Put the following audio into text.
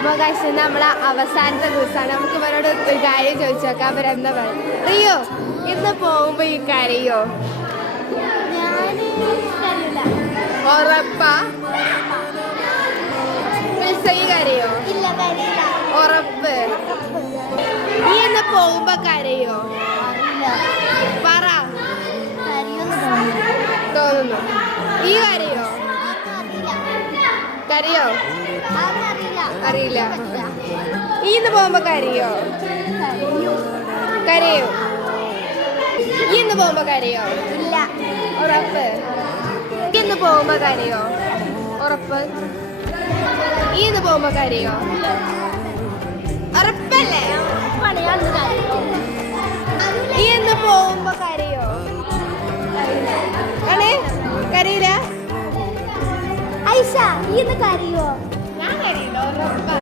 അപ്പോൾ കഴിച്ച് നമ്മളെ അവസാനത്തെ ദിവസമാണ്. നമുക്ക് ഇവരോട് ഒരു കാര്യം ചോദിച്ചു നോക്കാം. അവരെന്താ പറയുക? റിയോ ഇന്ന് പോകുമ്പോൾ ഈ കരയോ? ഉറപ്പാ? ഈ കരയോ? ഉറപ്പ്? നീ ഇന്ന് പോകുമ്പോ കരയോ? പറ. തോന്നുന്നു. ഈ കരയോ? കരയോ? അറിയില്ല. ഈ ഇന്ന് പോകുമ്പോ കരയോ? കരയോ? ഈ ഇന്ന് പോകുമ്പോ കരയോ? ഇല്ല. ഉറപ്പ്? ഈ ഇന്ന് പോകുമ്പോ കരയോ? ഉറപ്പ്? ഈ ഇന്ന് പോകുമ്പോ കരയോ? ഉറപ്പല്ലേ? ഈ ഇന്ന് പോകുമ്പോ കരയോ? ആണേ? കരയില്ല? ഐഷ ഈ ഇന്ന് കരയോ? ഞാൻ കരയില്ല. ഉറപ്പാ?